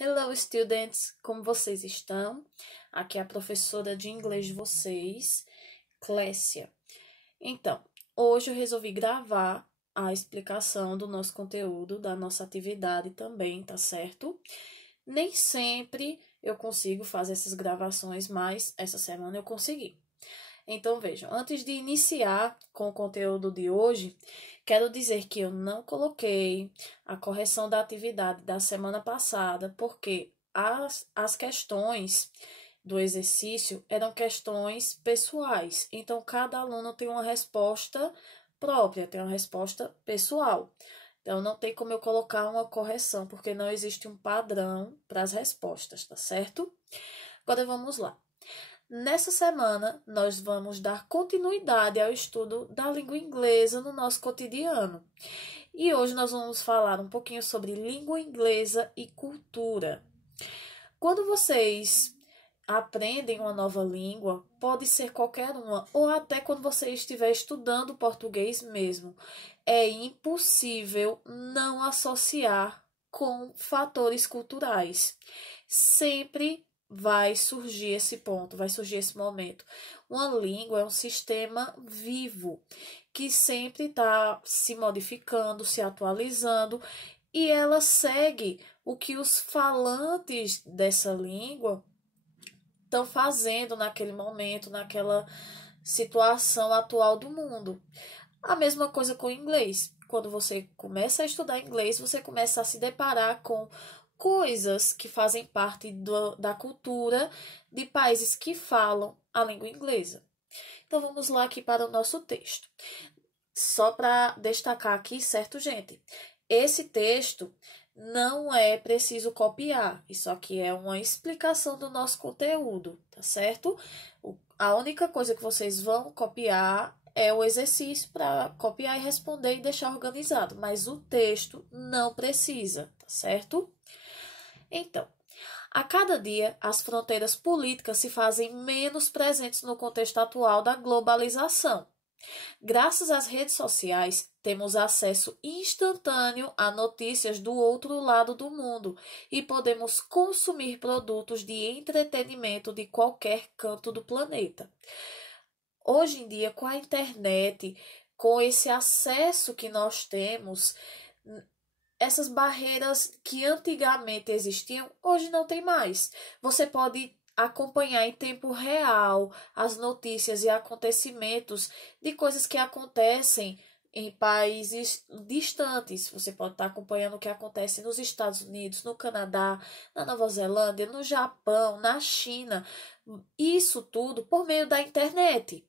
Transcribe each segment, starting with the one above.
Hello, students! Como vocês estão? Aqui é a professora de inglês de vocês, Clécia. Então, hoje eu resolvi gravar a explicação do nosso conteúdo, da nossa atividade também, tá certo? Nem sempre eu consigo fazer essas gravações, mas essa semana eu consegui. Então, vejam, antes de iniciar com o conteúdo de hoje, quero dizer que eu não coloquei a correção da atividade da semana passada, porque as questões do exercício eram questões pessoais. Então, cada aluno tem uma resposta própria, tem uma resposta pessoal. Então, não tem como eu colocar uma correção, porque não existe um padrão para as respostas, tá certo? Agora, vamos lá. Nessa semana, nós vamos dar continuidade ao estudo da língua inglesa no nosso cotidiano. E hoje nós vamos falar um pouquinho sobre língua inglesa e cultura. Quando vocês aprendem uma nova língua, pode ser qualquer uma, ou até quando você estiver estudando português mesmo, é impossível não associar com fatores culturais. Sempre vai surgir esse ponto, vai surgir esse momento. Uma língua é um sistema vivo que sempre está se modificando, se atualizando e ela segue o que os falantes dessa língua estão fazendo naquele momento, naquela situação atual do mundo. A mesma coisa com o inglês. Quando você começa a estudar inglês, você começa a se deparar com coisas que fazem parte da cultura de países que falam a língua inglesa. Então, vamos lá aqui para o nosso texto. Só para destacar aqui, certo, gente? Esse texto não é preciso copiar. Isso aqui é uma explicação do nosso conteúdo, tá certo? A única coisa que vocês vão copiar é o exercício para copiar e responder e deixar organizado, mas o texto não precisa, tá certo? Então, a cada dia, as fronteiras políticas se fazem menos presentes no contexto atual da globalização. Graças às redes sociais, temos acesso instantâneo a notícias do outro lado do mundo e podemos consumir produtos de entretenimento de qualquer canto do planeta. Hoje em dia, com a internet, com esse acesso que nós temos, essas barreiras que antigamente existiam, hoje não tem mais. Você pode acompanhar em tempo real as notícias e acontecimentos de coisas que acontecem em países distantes. Você pode estar acompanhando o que acontece nos Estados Unidos, no Canadá, na Nova Zelândia, no Japão, na China. Isso tudo por meio da internet.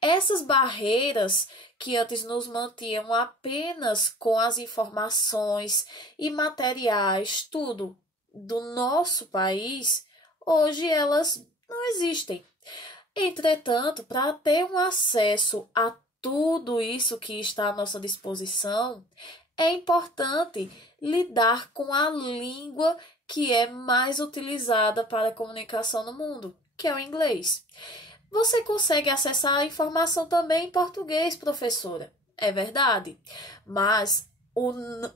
Essas barreiras que antes nos mantinham apenas com as informações e materiais, tudo do nosso país, hoje elas não existem. Entretanto, para ter um acesso a tudo isso que está à nossa disposição, é importante lidar com a língua que é mais utilizada para a comunicação no mundo, que é o inglês. Você consegue acessar a informação também em português, professora. É verdade, mas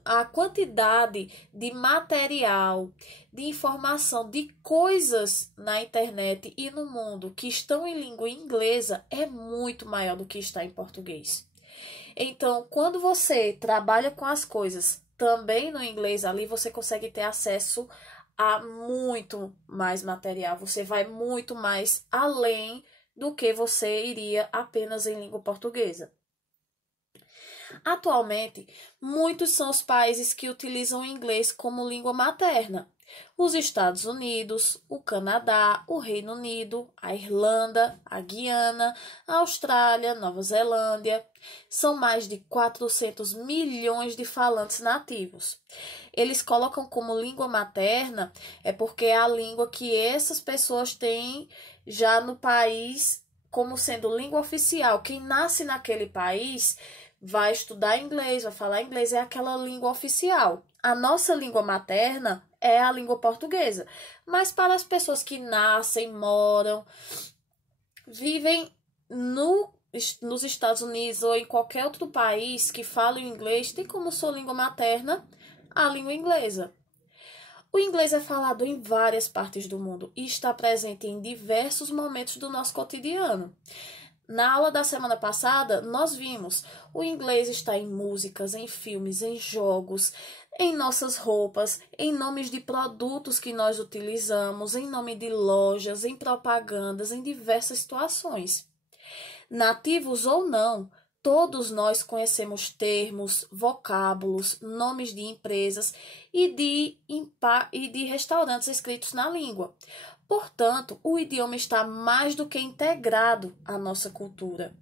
a quantidade de material, de informação, de coisas na internet e no mundo que estão em língua inglesa é muito maior do que está em português. Então, quando você trabalha com as coisas também no inglês ali, você consegue ter acesso a muito mais material. Você vai muito mais além do que você iria apenas em língua portuguesa. Atualmente, muitos são os países que utilizam o inglês como língua materna. Os Estados Unidos, o Canadá, o Reino Unido, a Irlanda, a Guiana, a Austrália, Nova Zelândia. São mais de 400 milhões de falantes nativos. Eles colocam como língua materna porque é a língua que essas pessoas têm já no país como sendo língua oficial. Quem nasce naquele país vai estudar inglês, vai falar inglês, é aquela língua oficial. A nossa língua materna é a língua portuguesa. Mas para as pessoas que nascem, moram, vivem nos Estados Unidos ou em qualquer outro país que fale o inglês, tem como sua língua materna a língua inglesa. O inglês é falado em várias partes do mundo e está presente em diversos momentos do nosso cotidiano. Na aula da semana passada, nós vimos o inglês está em músicas, em filmes, em jogos, em nossas roupas, em nomes de produtos que nós utilizamos, em nome de lojas, em propagandas, em diversas situações. Nativos ou não, todos nós conhecemos termos, vocábulos, nomes de empresas e de restaurantes escritos na língua. Portanto, o idioma está mais do que integrado à nossa cultura,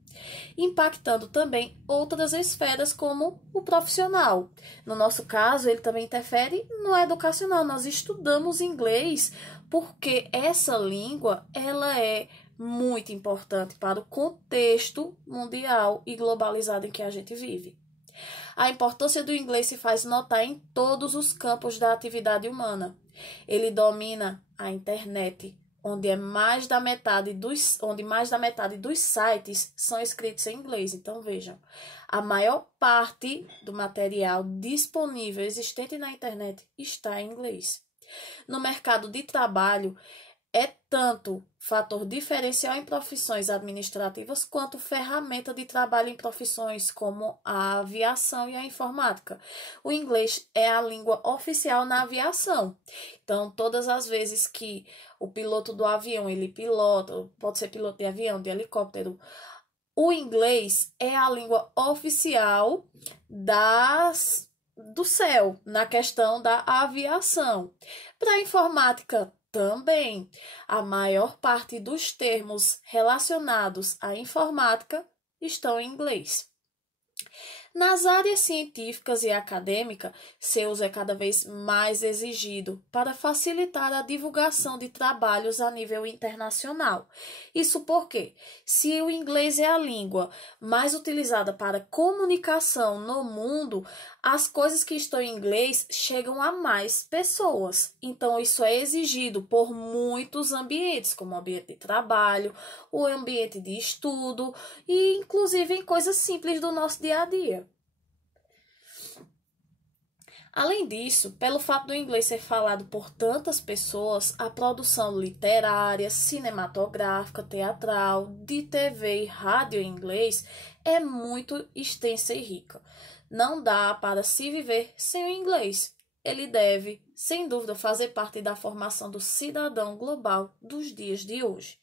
impactando também outras esferas como o profissional. No nosso caso, ele também interfere no educacional. Nós estudamos inglês porque essa língua ela é muito importante para o contexto mundial e globalizado em que a gente vive. A importância do inglês se faz notar em todos os campos da atividade humana. Ele domina a internet, onde mais da metade dos sites são escritos em inglês. Então, vejam, a maior parte do material disponível existente na internet está em inglês. No mercado de trabalho, é tanto fator diferencial em profissões administrativas quanto ferramenta de trabalho em profissões como a aviação e a informática. O inglês é a língua oficial na aviação. Então, todas as vezes que o piloto do avião, ele pilota, pode ser piloto de avião, de helicóptero, o inglês é a língua oficial do céu, na questão da aviação. Para a informática, também, a maior parte dos termos relacionados à informática estão em inglês. Nas áreas científicas e acadêmicas, seu uso é cada vez mais exigido para facilitar a divulgação de trabalhos a nível internacional. Isso porque, se o inglês é a língua mais utilizada para comunicação no mundo, as coisas que estão em inglês chegam a mais pessoas. Então, isso é exigido por muitos ambientes, como o ambiente de trabalho, o ambiente de estudo e, inclusive, em coisas simples do nosso dia a dia. Além disso, pelo fato do inglês ser falado por tantas pessoas, a produção literária, cinematográfica, teatral, de TV e rádio em inglês é muito extensa e rica. Não dá para se viver sem o inglês. Ele deve, sem dúvida, fazer parte da formação do cidadão global dos dias de hoje.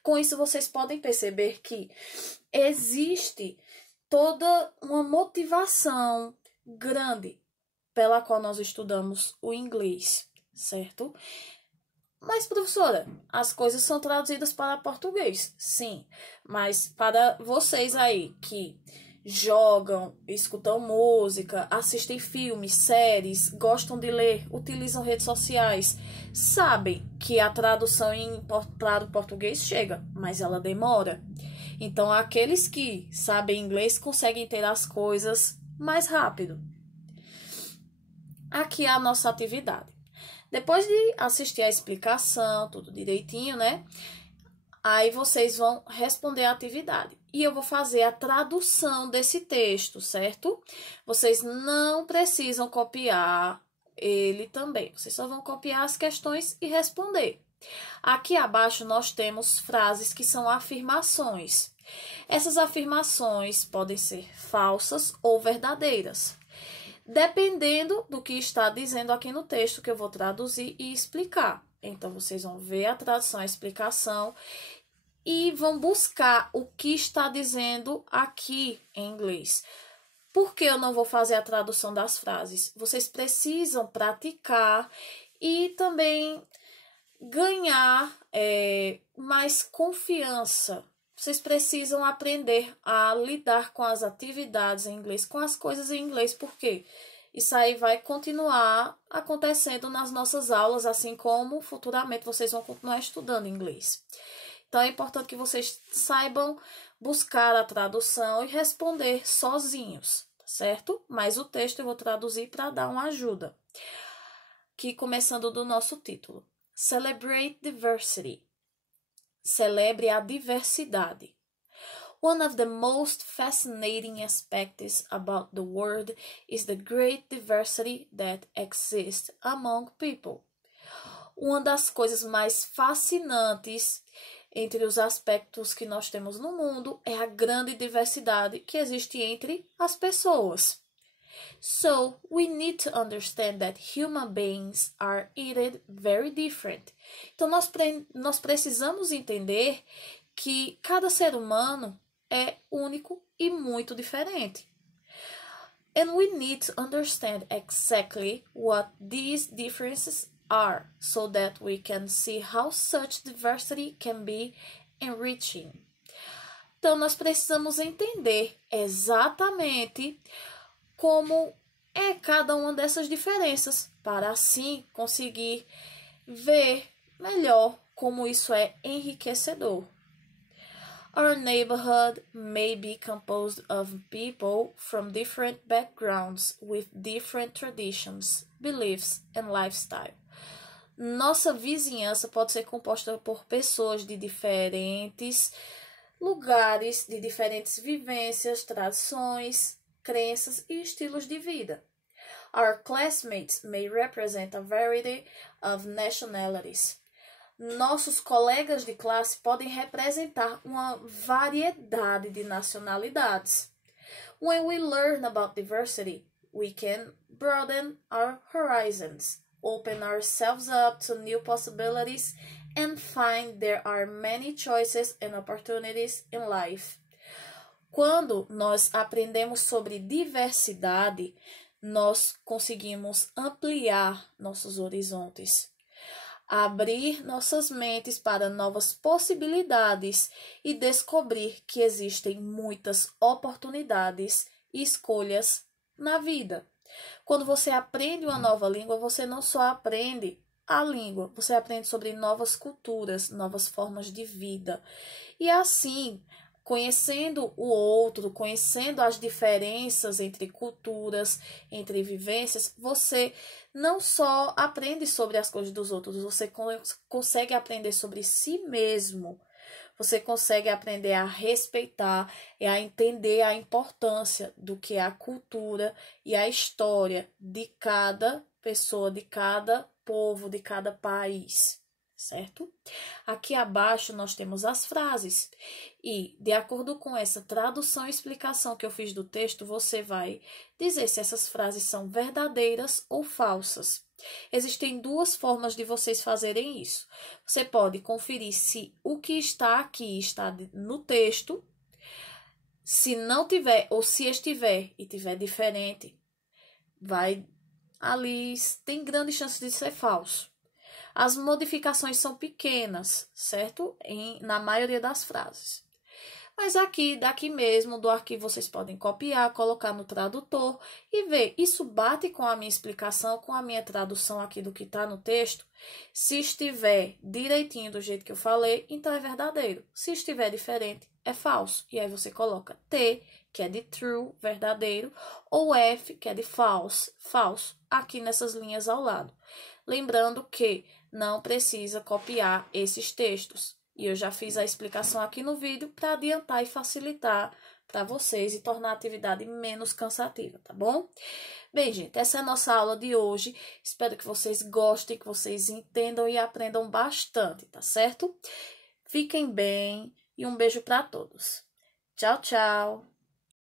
Com isso, vocês podem perceber que existe toda uma motivação grande pela qual nós estudamos o inglês, certo? Mas, professora, as coisas são traduzidas para português, sim. Mas para vocês aí que jogam, escutam música, assistem filmes, séries, gostam de ler, utilizam redes sociais, sabem que a tradução para o português chega, mas ela demora. Então, aqueles que sabem inglês conseguem ter as coisas mais rápido. Aqui é a nossa atividade. Depois de assistir a explicação, tudo direitinho, né? Aí vocês vão responder a atividade. E eu vou fazer a tradução desse texto, certo? Vocês não precisam copiar ele também. Vocês só vão copiar as questões e responder. Aqui abaixo nós temos frases que são afirmações. Essas afirmações podem ser falsas ou verdadeiras, dependendo do que está dizendo aqui no texto que eu vou traduzir e explicar. Então, vocês vão ver a tradução, a explicação e vão buscar o que está dizendo aqui em inglês. Por que eu não vou fazer a tradução das frases? Vocês precisam praticar e também ganhar mais confiança. Vocês precisam aprender a lidar com as atividades em inglês, com as coisas em inglês, porque isso aí vai continuar acontecendo nas nossas aulas, assim como futuramente vocês vão continuar estudando inglês. Então, é importante que vocês saibam buscar a tradução e responder sozinhos, tá certo? Mas o texto eu vou traduzir para dar uma ajuda. Aqui, começando do nosso título. Celebrate Diversity. Celebre a diversidade. One of the most fascinating aspects about the world is the great diversity that exists among people. Uma das coisas mais fascinantes entre os aspectos que nós temos no mundo é a grande diversidade que existe entre as pessoas. So, we need to understand that human beings are indeed very different. Então, nós precisamos entender que cada ser humano é único e muito diferente. And we need to understand exactly what these differences are so that we can see how such diversity can be enriching. Então, nós precisamos entender exatamente como é cada uma dessas diferenças, para assim conseguir ver melhor como isso é enriquecedor. Our neighborhood may be composed of people from different backgrounds with different traditions, beliefs and lifestyle. Nossa vizinhança pode ser composta por pessoas de diferentes lugares, de diferentes vivências, tradições, crenças e estilos de vida. Our classmates may represent a variety of nationalities. Nossos colegas de classe podem representar uma variedade de nacionalidades. When we learn about diversity, we can broaden our horizons, open ourselves up to new possibilities, and find there are many choices and opportunities in life. Quando nós aprendemos sobre diversidade, nós conseguimos ampliar nossos horizontes, abrir nossas mentes para novas possibilidades e descobrir que existem muitas oportunidades e escolhas na vida. Quando você aprende uma nova língua, você não só aprende a língua, você aprende sobre novas culturas, novas formas de vida. E assim, conhecendo o outro, conhecendo as diferenças entre culturas, entre vivências, você não só aprende sobre as coisas dos outros, você consegue aprender sobre si mesmo. Você consegue aprender a respeitar e a entender a importância do que é a cultura e a história de cada pessoa, de cada povo, de cada país, certo? Aqui abaixo nós temos as frases e, de acordo com essa tradução e explicação que eu fiz do texto, você vai dizer se essas frases são verdadeiras ou falsas. Existem duas formas de vocês fazerem isso. Você pode conferir se o que está aqui está no texto. Se não tiver ou se estiver e tiver diferente, vai ali, tem grande chance de ser falso. As modificações são pequenas, certo? Na maioria das frases. Mas daqui mesmo, do arquivo, vocês podem copiar, colocar no tradutor e ver. Isso bate com a minha explicação, com a minha tradução aqui do que está no texto. Se estiver direitinho do jeito que eu falei, então é verdadeiro. Se estiver diferente, é falso. E aí você coloca T, que é de true, verdadeiro, ou F, que é de false, falso, aqui nessas linhas ao lado. Lembrando que não precisa copiar esses textos. E eu já fiz a explicação aqui no vídeo para adiantar e facilitar para vocês e tornar a atividade menos cansativa, tá bom? Bem, gente, essa é a nossa aula de hoje. Espero que vocês gostem, que vocês entendam e aprendam bastante, tá certo? Fiquem bem e um beijo para todos. Tchau, tchau!